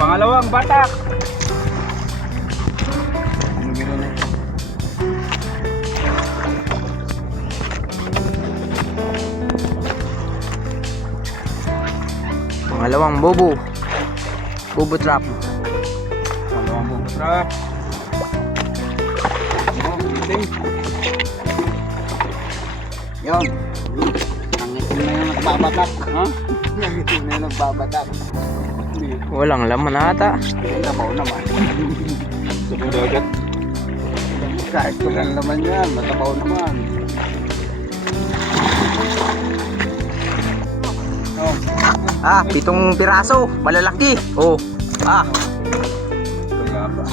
Pangalawang batak. Pangalawang bobo. Bobo trap. Pangalawang bobo trap. Yun. Nangitim na yung nagbabatak. Ha? Nangitim na yung nagbabatak. Walang laman ata. Tabaw naman. Sunod agad. Kahit walang laman yan, matabaw naman. Oh. Ah, 7 piraso. Malalaki. Oh. Ah. Kaya ba?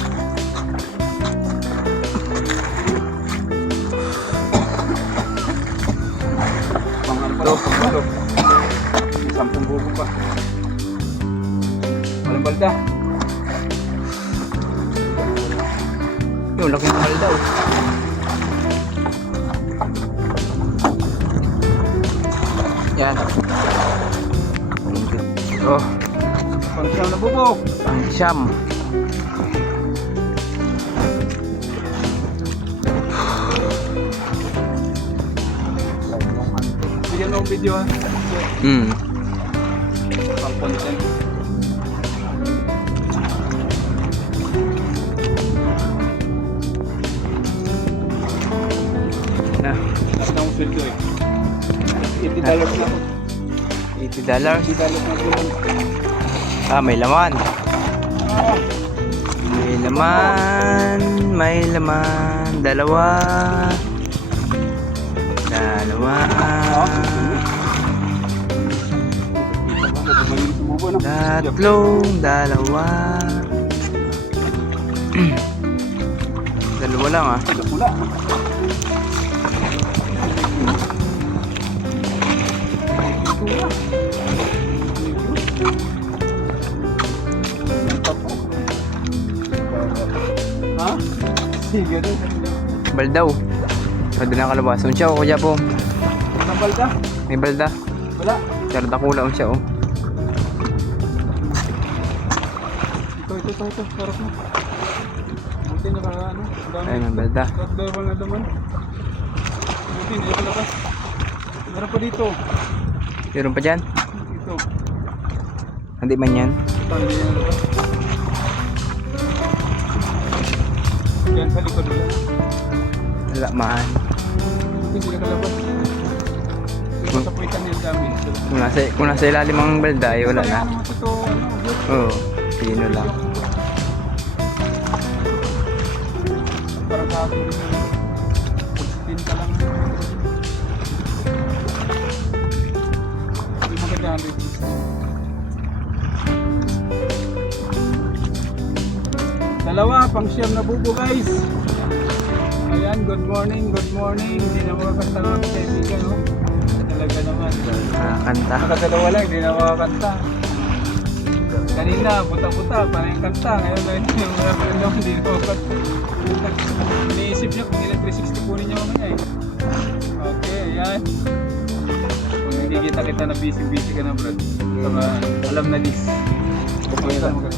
Pangalo. 10 buko pa. Walang balda. Yung laki ng halda oh. Yan. Oh, Pangsiyam na buko. ang siyam. Bigyan mo ang video ha. Pang content. Na, Lahat ng sweldo eh. $80 na ako. $80. $80 na tulong. Ah, may laman. May laman. Dalawa. Tatlong dalawa. Dalawa lang ah. Wala. Ha? Sige rin. Baldaw. Pwede na kalabas. Unsya o kuya po. Ang balda? May balda. Wala. Sarda kula unsya o. Ito. Sarap na. Buti na kaya ano. Ay, may balda. Tatlo na naman. Buti na ito labas. Meron pa dito. Meron pa dyan? Ito. Hindi man yan. Tali na labas. Yan sa likod nila. Wala man. Hindi na kalabas. Ito sa puwitan nila dami. Kung nasa ilalim ang balda ay wala na. Ano mo ito? Oo. Sino lang. Parang sa akin din. Tinta lang. Hindi maganda 100. Dalawa, pang siyam na bubo guys. Ayan, good morning. Hindi na makakanta ng aking kaibigan. Oh. Talaga naman. Kanta. Nakadalawa lang, hindi na makakanta. Kanina, buta-buta, parang yung kanta. Ngayon, yung mga hindi na makakanta. Iniisip niya kung ilang 360 kunin niya mamaya eh. Okay, ayan. Kung nakikita kita na busy ka na brad. Saka, alam na this. Kumusta mo ka?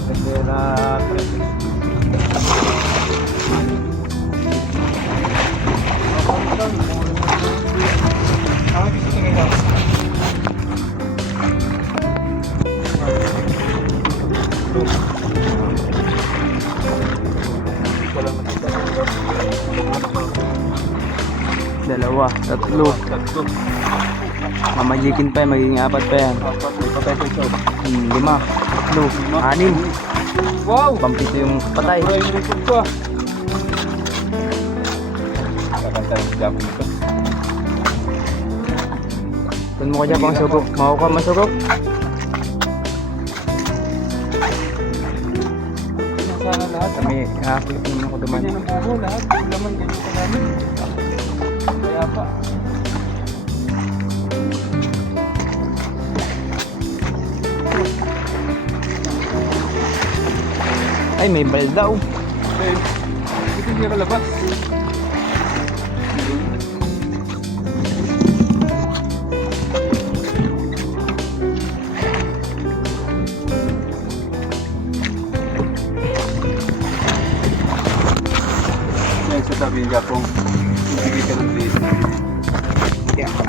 Dalawa. Tatlo. Mamajikin pa yan. Magiging 4 pa yan. 5. 6. 6. Wow! Pampito yung patay. Ay, yung record ko ah. Kakanta yung Japan ito. Doon mo ka dyan pang sugok. Maho ka masugok. Sana lahat. Kami, hakulit naman ako duman. Ganyan ang buho lahat. Yung laman ganyan ka namin. Kaya pa. Ay, may baldaw. Okay. Ito hindi kalabas. sabi niya kung ibigay ka ng place. Kaya pa.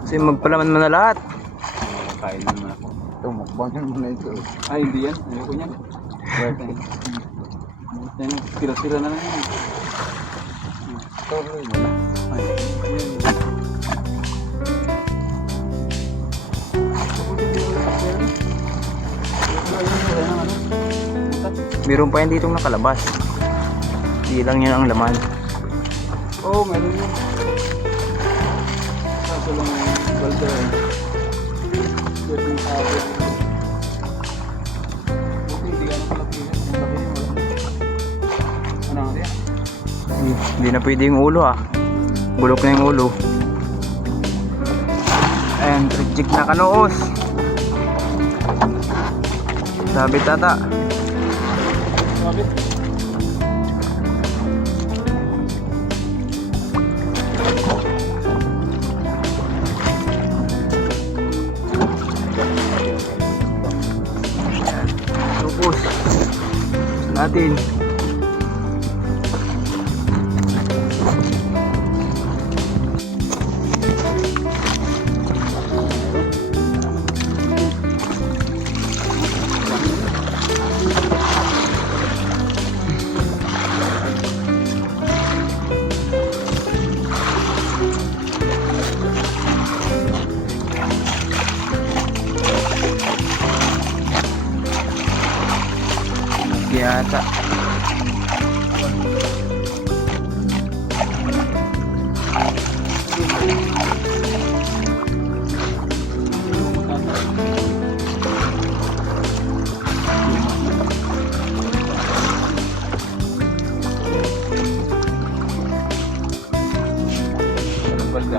Kasi magpalaman mo na lahat. Kain naman ako. Ito, mukbang mo na ito. Ay, hindi yan. Ayoko niyan. Worth it. Tira-tira na lang yan. Ito, mo na. Ay, yan. Meron pa yan ditong nakalabas. Hindi lang yan ang laman. Oo, meron yun. Kaso lang yung balda eh. Dito yung sabi. Buti, hindi ka na palapihan. Ang laki yun, wala. Ano nga yan? Hindi na pwede yung ulo ah. Bulok na yung ulo. Ayan, reject na kanoos. Sabi tata. Sabi? Lupos. Natin. Yata. Balda.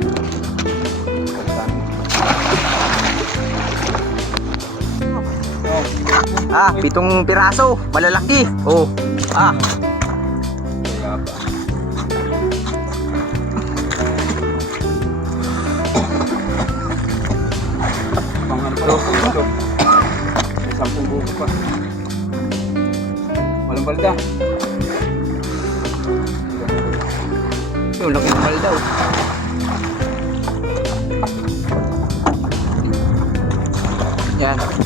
Ah, 7 piraso. Malalaki. Oh. Ah. Kaya pa. Pangan pa ito. May 10 buko pa. Walang balda. Yung laki ng malda oh. Yan.